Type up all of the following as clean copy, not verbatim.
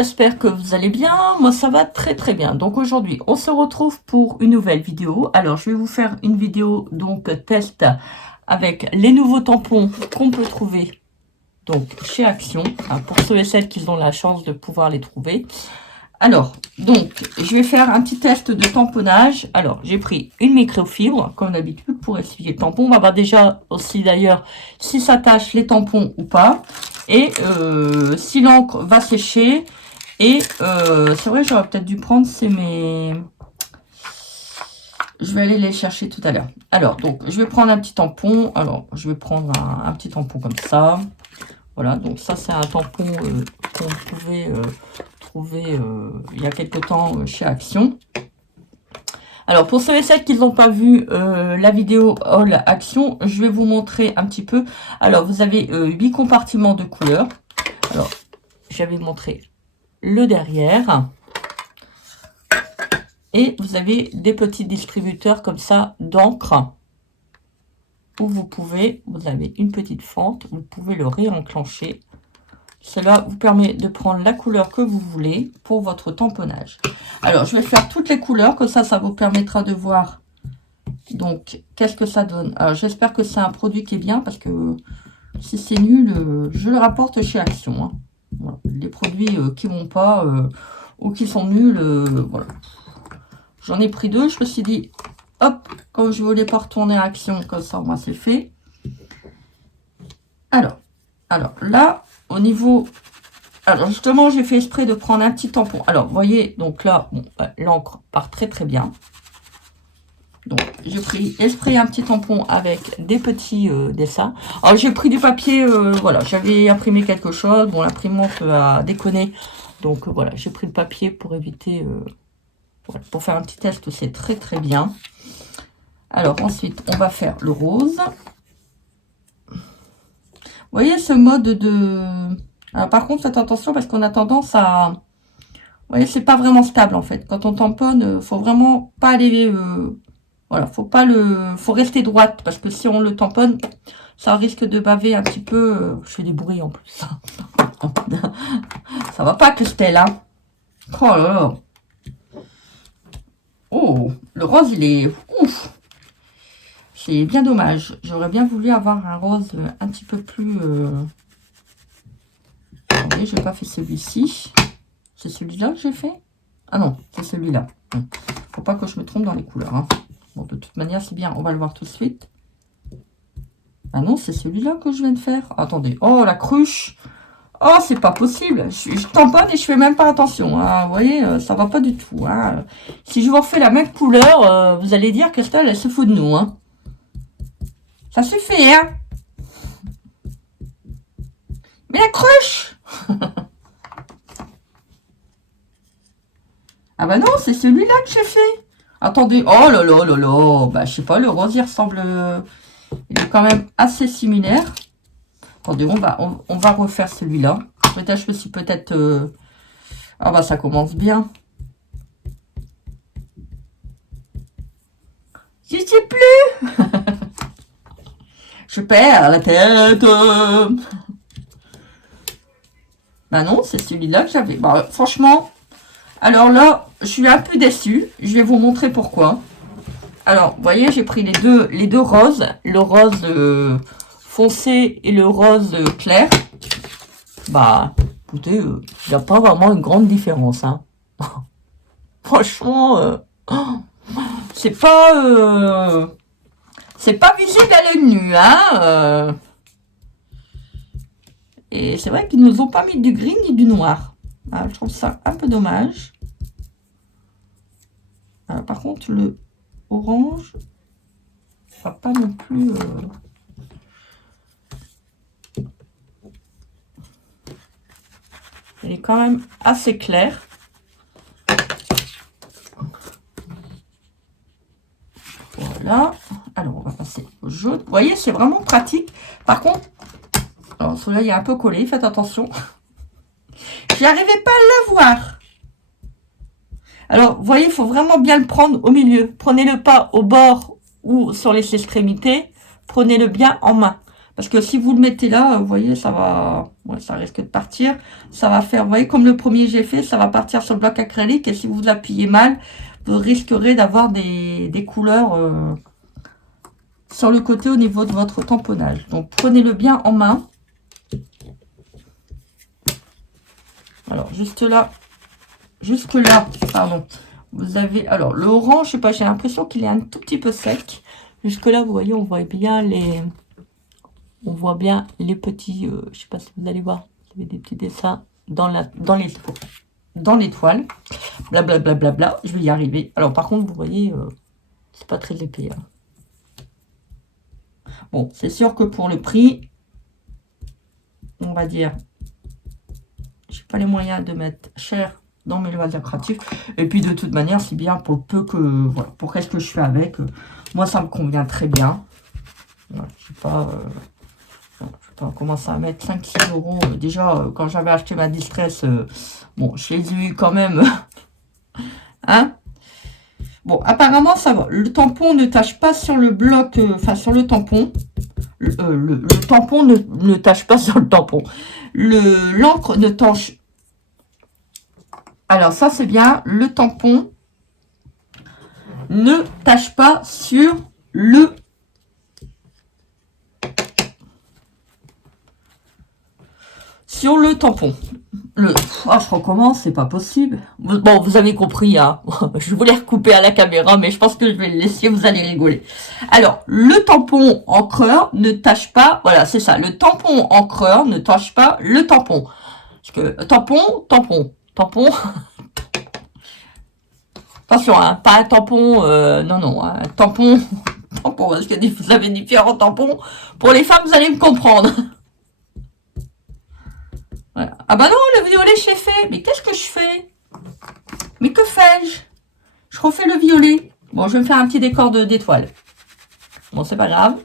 j'espère que vous allez bien. Moi, ça va très très bien. Donc aujourd'hui, on se retrouve pour une nouvelle vidéo. Alors, je vais vous faire une vidéo donc test avec les nouveaux tampons qu'on peut trouver donc chez Action, hein, pour ceux et celles qui ont la chance de pouvoir les trouver. Alors, donc, je vais faire un petit test de tamponnage. Alors, j'ai pris une microfibre, comme d'habitude, pour essuyer le tampon. On va voir déjà aussi, d'ailleurs, si ça tâche les tampons ou pas. Et si l'encre va sécher. Et c'est vrai, j'aurais peut-être dû prendre, c'est mes... Je vais aller les chercher tout à l'heure. Alors, donc, je vais prendre un petit tampon. Alors, je vais prendre un petit tampon comme ça. Voilà, donc ça, c'est un tampon qu'on pouvait... trouvé il y a quelque temps chez Action. Alors pour ceux et celles qui n'ont pas vu la vidéo haul Action, je vais vous montrer un petit peu. Alors vous avez 8 compartiments de couleurs. Alors j'avais montré le derrière. Et vous avez des petits distributeurs comme ça d'encre. Où vous avez une petite fente, vous pouvez le réenclencher. Cela vous permet de prendre la couleur que vous voulez pour votre tamponnage. Alors, je vais faire toutes les couleurs, comme ça vous permettra de voir donc qu'est-ce que ça donne. Alors, j'espère que c'est un produit qui est bien, parce que si c'est nul, je le rapporte chez Action. Hein. Voilà. Les produits qui vont pas ou qui sont nuls, voilà. J'en ai pris deux, je me suis dit, hop, comme je voulais pas retourner à Action, comme ça, moi, c'est fait. Alors là, au niveau... Alors, justement, j'ai fait exprès de prendre un petit tampon. Alors, vous voyez, donc là, bon, l'encre part très, très bien. Donc, j'ai pris exprès un petit tampon avec des petits dessins. Alors, j'ai pris du papier, voilà, j'avais imprimé quelque chose. Bon, l'imprimante a déconné. Donc, voilà, j'ai pris le papier pour éviter... voilà, pour faire un petit test, c'est très, très bien. Alors, ensuite, on va faire le rose. Vous voyez ce mode de... Alors, par contre, faites attention parce qu'on a tendance à... Vous voyez, c'est pas vraiment stable en fait. Quand on tamponne, faut vraiment pas aller... Voilà, faut rester droite parce que si on le tamponne, ça risque de baver un petit peu. Je fais des bruits en plus. Ça va pas, Christelle, hein. Oh là là. Oh, le rose, il est... Ouf. C'est bien dommage. J'aurais bien voulu avoir un rose un petit peu plus... Attendez, je n'ai pas fait celui-ci. C'est celui-là que j'ai fait? Ah non, c'est celui-là. Faut pas que je me trompe dans les couleurs. Hein. Bon, de toute manière, c'est bien. On va le voir tout de suite. Ah non, c'est celui-là que je viens de faire. Attendez. Oh, la cruche. Oh, c'est pas possible. Je tamponne et je fais même pas attention. Hein. Vous voyez, ça va pas du tout. Hein. Si je vous refais la même couleur, vous allez dire que Christelle, elle se fout de nous. Hein. Ça suffit, hein. Mais la cruche. Ah bah non, c'est celui-là que j'ai fait. Attendez, oh là là là là. Bah je sais pas, le rose il ressemble... il est quand même assez similaire. Attendez, on va refaire celui-là. Peut-être je me suis peut-être... Ah bah ça commence bien. Je sais plus. Je perds la tête. Bah non, c'est celui-là que j'avais. Bah, franchement, alors là, je suis un peu déçue. Je vais vous montrer pourquoi. Alors, vous voyez, j'ai pris les deux roses. Le rose foncé et le rose clair. Bah, écoutez, il n'y a pas vraiment une grande différence. Hein. Franchement, c'est pas visible à l'œil nu. Hein, Et c'est vrai qu'ils ne nous ont pas mis du gris ni du noir. Alors, je trouve ça un peu dommage. Alors, par contre, le orange, ça va pas non plus... Il est quand même assez clair. Voilà. Alors, on va passer au jaune. Vous voyez, c'est vraiment pratique. Par contre, alors celui-là, il est un peu collé. Faites attention. Je n'arrivais pas à l'avoir. Alors, vous voyez, il faut vraiment bien le prendre au milieu. Prenez-le pas au bord ou sur les extrémités. Prenez-le bien en main. Parce que si vous le mettez là, vous voyez, ça va... Ouais, ça risque de partir. Ça va faire, vous voyez, comme le premier j'ai fait, ça va partir sur le bloc acrylique. Et si vous appuyez mal, vous risquerez d'avoir des couleurs sur le côté au niveau de votre tamponnage. Donc, prenez-le bien en main. Alors, juste là, jusque-là, pardon. Vous avez... Alors, le orange, je sais pas, j'ai l'impression qu'il est un tout petit peu sec. Jusque-là, vous voyez, on voit bien les... On voit bien les petits, je sais pas si vous allez voir, vous avez des petits dessins dans l'étoile. Blablabla, bla, bla, bla, je vais y arriver. Alors par contre, vous voyez, c'est pas très épais. Hein. Bon, c'est sûr que pour le prix, on va dire, j'ai pas les moyens de mettre cher dans mes loisirs créatifs. Et puis de toute manière, c'est bien pour le peu que, voilà, pour qu'est-ce que je fais avec. Moi, ça me convient très bien. Voilà, je sais pas... on commence à mettre 5-6 euros. Déjà, quand j'avais acheté ma Distress, bon, je les ai eu quand même. Hein? Bon, apparemment, ça va. Le tampon ne tâche pas sur le bloc, enfin, sur le tampon. Le tampon ne tâche pas sur le tampon. L'encre ne tâche... Alors, ça, c'est bien. Le tampon ne tâche pas sur le... Sur le tampon. Ah, je recommence, c'est pas possible. Bon, vous avez compris, hein. Je voulais recouper à la caméra, mais je pense que je vais le laisser, vous allez rigoler. Alors, le tampon encreur ne tâche pas, voilà, c'est ça, le tampon encreur ne tâche pas le tampon. Parce que tampon, attention, hein, pas un tampon, non, un tampon, parce que vous avez différents tampons. Pour les femmes, vous allez me comprendre. Voilà. Ah bah non, le violet j'ai fait. Mais qu'est-ce que je fais? Mais que fais-je? Je refais le violet. Bon, je vais me faire un petit décor d'étoiles. Bon, c'est pas grave.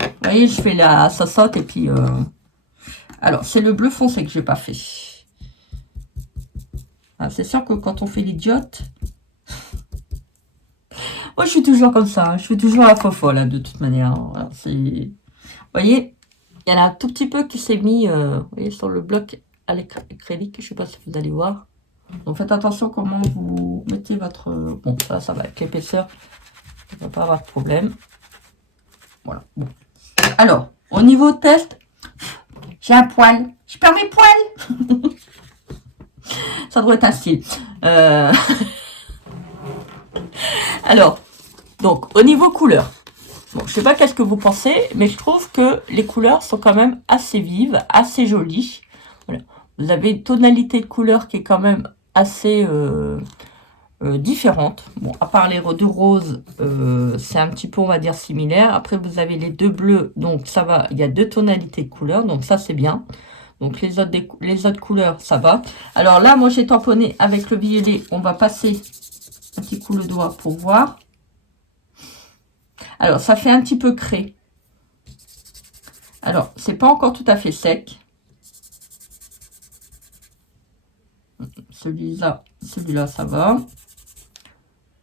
Vous voyez, je fais la saute et puis... Alors, c'est le bleu foncé que j'ai pas fait. Ah, c'est sûr que quand on fait l'idiote... Moi, je suis toujours comme ça. Je suis toujours la fofolle, là, de toute manière. Voilà, vous voyez, il y en a un tout petit peu qui s'est mis vous voyez, sur le bloc à l'acrylique. Je ne sais pas si vous allez voir. Donc faites attention comment vous mettez votre... Bon, ça va avec l'épaisseur. Il ne va pas avoir de problème. Voilà. Bon. Alors, au niveau test, j'ai un poil. Je perds mes poils. Ça doit être un style. Alors, donc, au niveau couleur. Bon, je sais pas qu'est-ce que vous pensez, mais je trouve que les couleurs sont quand même assez vives, assez jolies. Voilà. Vous avez une tonalité de couleur qui est quand même assez différente. Bon, à part les deux roses, c'est un petit peu, on va dire, similaire. Après, vous avez les deux bleus, donc ça va. Il y a deux tonalités de couleurs, donc ça, c'est bien. Donc, les autres couleurs, ça va. Alors là, moi, j'ai tamponné avec le violet. On va passer un petit coup le doigt pour voir. Alors, ça fait un petit peu craie. Alors, c'est pas encore tout à fait sec. Celui-là, ça va.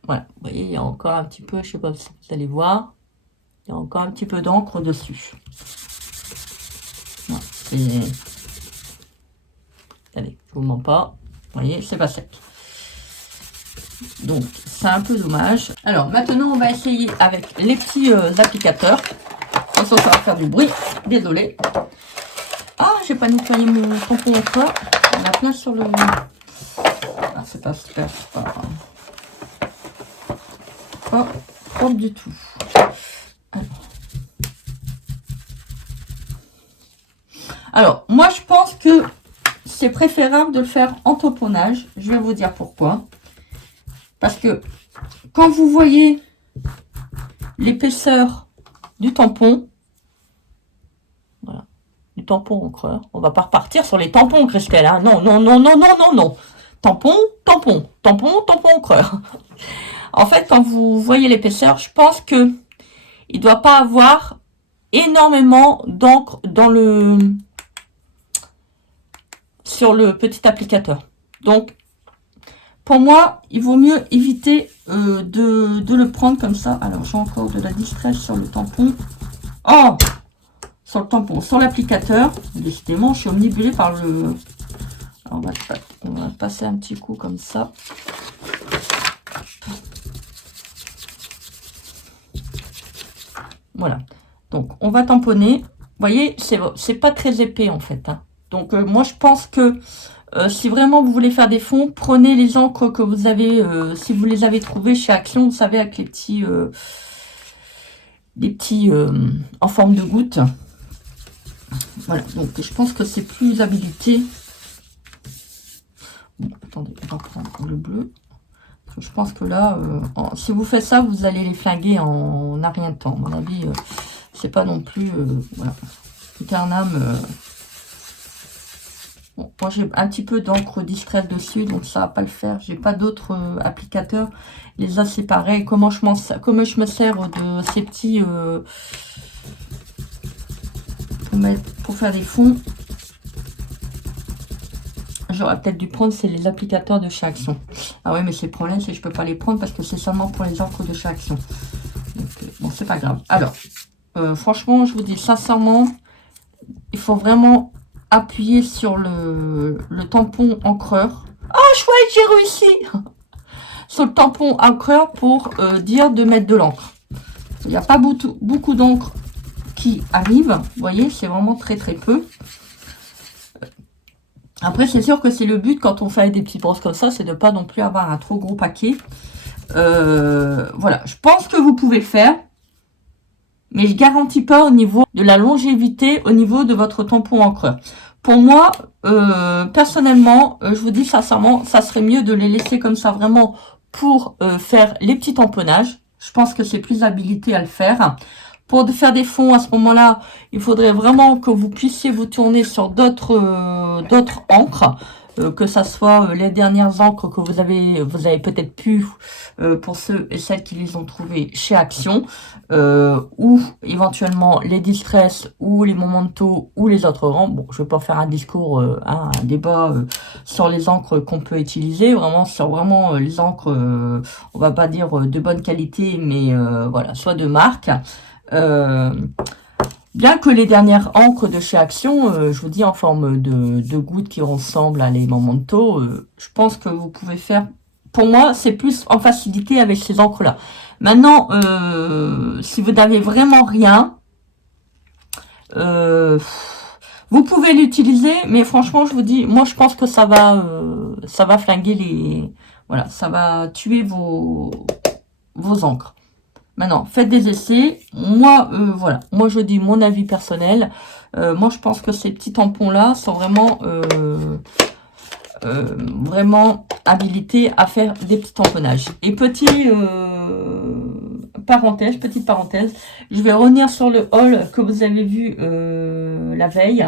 Voilà, vous voyez, il y a encore un petit peu, je sais pas si vous allez voir, il y a encore un petit peu d'encre dessus. Voilà, allez, je vous mens pas. Vous voyez, c'est pas sec. Donc, c'est un peu dommage. Alors, maintenant, on va essayer avec les petits applicateurs. Attention, ça va faire du bruit. Désolé. Ah, j'ai pas nettoyé mon tampon encore. On a plein sur le... Ah, c'est pas super. C'est pas propre du tout. Alors, moi, je pense que c'est préférable de le faire en tamponnage. Je vais vous dire pourquoi. Parce que quand vous voyez l'épaisseur du tampon, voilà, du tampon encreur, on va pas repartir sur les tampons, Christelle, hein. Non, non, non, non, non, non, non. Tampon, tampon, tampon, tampon encreur. En fait, quand vous voyez l'épaisseur, je pense que il doit pas avoir énormément d'encre dans sur le petit applicateur. Donc, pour moi, il vaut mieux éviter de le prendre comme ça. Alors, j'ai encore de la distress sur le tampon. Oh, sur le tampon, sur l'applicateur. Décidément, je suis omnibulée par le... Alors, on va passer un petit coup comme ça. Voilà. Donc, on va tamponner. Vous voyez, c'est pas très épais, en fait. Hein. Donc, moi, je pense que si vraiment vous voulez faire des fonds, prenez les encres que vous avez, si vous les avez trouvées chez Action, vous savez, avec les petits en forme de gouttes. Voilà, donc je pense que c'est plus habilité. Bon, attendez, on va prendre le bleu. Je pense que là, si vous faites ça, vous allez les flinguer en un rien de temps. À mon avis, c'est pas non plus... voilà. Tout un âme... Bon, moi, j'ai un petit peu d'encre discrète dessus, donc ça va pas le faire. J'ai pas d'autres applicateurs. Les A, c'est pareil. Comment je me sers de ces petits... pour faire des fonds. J'aurais peut-être dû prendre, c'est les applicateurs de chez Action. Ah oui, mais c'est le problème, c'est que je peux pas les prendre parce que c'est seulement pour les encres de chez Action. Donc, bon, c'est pas grave. Alors, franchement, je vous dis sincèrement, il faut vraiment appuyer sur le tampon encreur. Ah, chouette, j'ai réussi sur le tampon encreur pour dire de mettre de l'encre. Il n'y a pas beaucoup d'encre qui arrive. Vous voyez, c'est vraiment très très peu. Après, c'est sûr que c'est le but quand on fait des petits brosses comme ça, c'est de ne pas non plus avoir un trop gros paquet. Voilà, je pense que vous pouvez le faire. Mais je garantis pas au niveau de la longévité, au niveau de votre tampon encreur. Pour moi, personnellement, je vous dis sincèrement, ça serait mieux de les laisser comme ça vraiment pour faire les petits tamponnages. Je pense que c'est plus habilité à le faire. Pour faire des fonds, à ce moment-là, il faudrait vraiment que vous puissiez vous tourner sur d'autres encres. Que ça soit les dernières encres que vous avez peut-être pu, pour ceux et celles qui les ont trouvées chez Action, ou éventuellement les Distress, ou les Momento, ou les autres rangs. Bon, je vais pas faire un discours, un débat sur les encres qu'on peut utiliser, vraiment sur les encres, on va pas dire de bonne qualité, mais voilà, soit de marque. Bien que les dernières encres de chez Action, je vous dis en forme de gouttes qui ressemblent à les Momento, je pense que vous pouvez faire... Pour moi, c'est plus en facilité avec ces encres-là. Maintenant, si vous n'avez vraiment rien, vous pouvez l'utiliser, mais franchement, je vous dis, moi, je pense que ça va flinguer les... Voilà, ça va tuer vos encres. Maintenant, faites des essais. Moi, voilà. Moi, je dis mon avis personnel. Moi, je pense que ces petits tampons-là sont vraiment habilités à faire des petits tamponnages. Et petite parenthèse, je vais revenir sur le haul que vous avez vu la veille,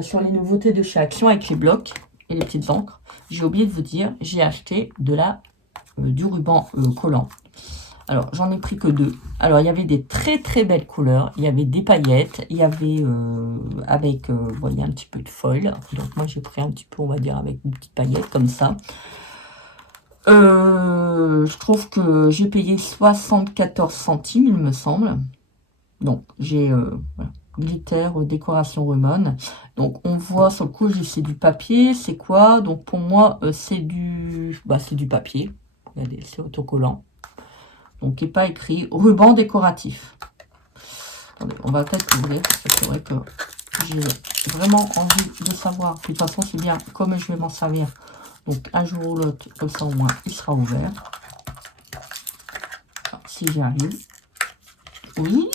sur les nouveautés de chez Action avec les blocs et les petites encres. J'ai oublié de vous dire, j'ai acheté du ruban collant. Alors, j'en ai pris que 2. Alors, il y avait des très très belles couleurs. Il y avait des paillettes. Il y avait vous voyez, un petit peu de foil. Donc, moi, j'ai pris un petit peu, on va dire, avec une petite paillette comme ça. Je trouve que j'ai payé 74 centimes, il me semble. Donc, j'ai voilà, glitter, décoration Rumon. Donc, on voit sur le coup, c'est du papier. C'est quoi? Donc, pour moi, c'est du papier. Regardez, c'est autocollant. Donc, il n'est pas écrit ruban décoratif. Attendez, on va peut-être ouvrir, parce que c'est vrai que j'ai vraiment envie de savoir. De toute façon, c'est bien comme je vais m'en servir. Donc, un jour ou l'autre, comme ça au moins, il sera ouvert. Alors, si j'y arrive. Oui.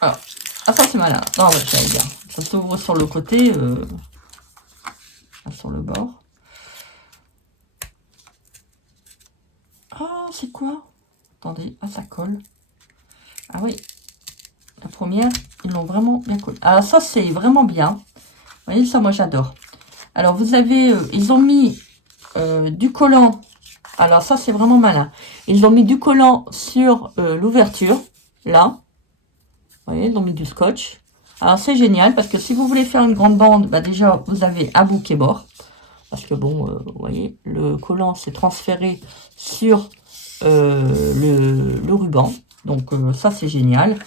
Alors, ça c'est malin. Non, ouais, j'allais bien. Ça s'ouvre sur le côté, sur le bord. Ah, c'est quoi? Attendez, ça colle. Ah oui, la première, ils l'ont vraiment bien collé. Alors ça, c'est vraiment bien. Vous voyez, ça, moi, j'adore. Alors, vous avez, ils ont mis du collant. Alors, ça, c'est vraiment malin. Ils ont mis du collant sur l'ouverture, là. Vous voyez, ils ont mis du scotch. Alors, c'est génial, parce que si vous voulez faire une grande bande, bah, déjà, vous avez un bouquet bord. Parce que, bon, vous voyez, le collant s'est transféré sur le ruban. Donc, ça, c'est génial.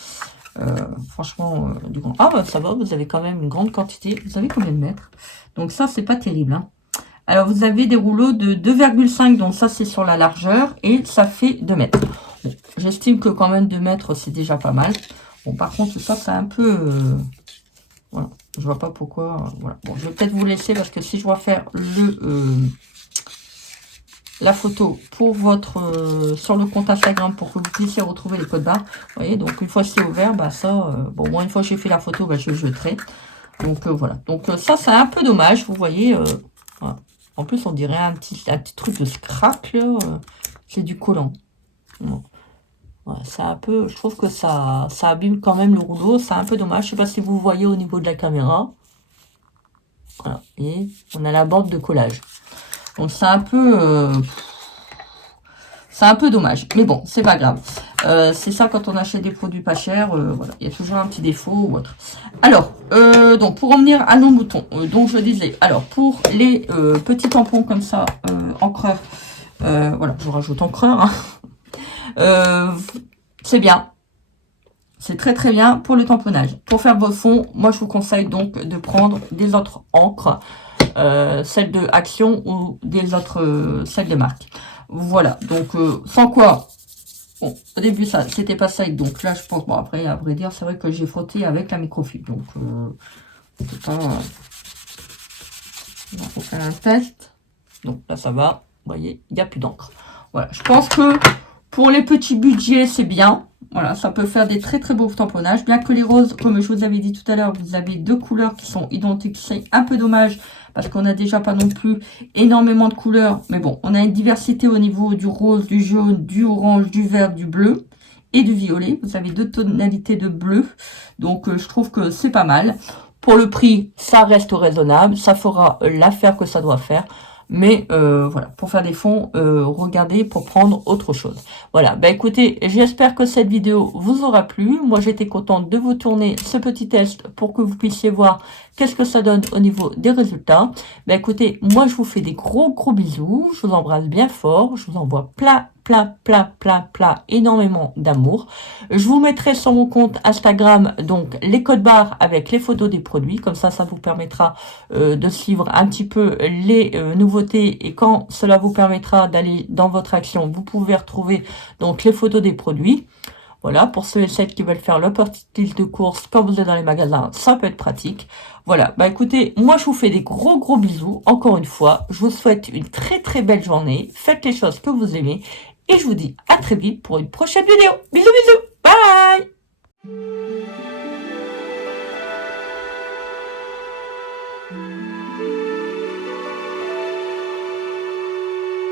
Franchement, du coup. Ah, bah, ça va, vous avez quand même une grande quantité. Vous avez combien de mètres? Donc ça, c'est pas terrible. Hein. Alors, vous avez des rouleaux de 2,5, donc ça, c'est sur la largeur, et ça fait 2 mètres. Bon, j'estime que quand même 2 mètres, c'est déjà pas mal. Bon, par contre, ça, c'est un peu... voilà, je vois pas pourquoi... voilà. Bon, je vais peut-être vous laisser, parce que si je dois faire la photo pour votre sur le compte Instagram pour que vous puissiez retrouver les codes barres. Vous voyez, donc une fois c'est ouvert, bah ça, bon, moi une fois que j'ai fait la photo, bah, je le jeterai. Donc voilà. Donc ça, c'est un peu dommage, vous voyez. Voilà. En plus, on dirait un petit truc de scrap là. C'est du collant. Bon. Voilà, c'est un peu, je trouve que ça abîme quand même le rouleau. C'est un peu dommage. Je sais pas si vous voyez au niveau de la caméra. Voilà. Et on a la bande de collage. Donc c'est un peu dommage, mais bon, c'est pas grave. C'est ça quand on achète des produits pas chers, voilà, il y a toujours un petit défaut ou autre. Alors, donc pour revenir à nos moutons, donc je disais, alors pour les petits tampons comme ça, encreur, voilà, je rajoute encreur, hein. C'est bien. C'est très très bien pour le tamponnage. Pour faire vos fonds, moi je vous conseille donc de prendre des autres encres, celles de Action ou des autres, celles de marque. Voilà, donc sans quoi, bon, au début ça c'était pas sec, donc là je pense, bon après à vrai dire c'est vrai que j'ai frotté avec la microfibre, donc c'est pas, on va faire un test, donc là ça va, vous voyez, il n'y a plus d'encre. Voilà, je pense que pour les petits budgets c'est bien. Voilà, ça peut faire des très très beaux tamponnages. Bien que les roses, comme je vous avais dit tout à l'heure, vous avez 2 couleurs qui sont identiques. C'est un peu dommage parce qu'on n'a déjà pas non plus énormément de couleurs. Mais bon, on a une diversité au niveau du rose, du jaune, du orange, du vert, du bleu et du violet. Vous avez 2 tonalités de bleu. Donc je trouve que c'est pas mal. Pour le prix, ça reste raisonnable. Ça fera l'affaire que ça doit faire. Mais voilà, pour faire des fonds, regardez pour prendre autre chose. Voilà, bah écoutez, j'espère que cette vidéo vous aura plu. Moi, j'étais contente de vous tourner ce petit test pour que vous puissiez voir qu'est-ce que ça donne au niveau des résultats. Bah écoutez, moi, je vous fais des gros bisous. Je vous embrasse bien fort. Je vous envoie plein, énormément d'amour. Je vous mettrai sur mon compte Instagram donc les codes barres avec les photos des produits. Comme ça vous permettra de suivre un petit peu les nouveautés, et quand cela vous permettra d'aller dans votre action, vous pouvez retrouver donc les photos des produits. Voilà, pour ceux et celles qui veulent faire leur petite liste de courses quand vous êtes dans les magasins, ça peut être pratique. Voilà, bah écoutez, moi je vous fais des gros bisous, encore une fois. Je vous souhaite une très belle journée. Faites les choses que vous aimez. Et je vous dis à très vite pour une prochaine vidéo. Bisous, bye!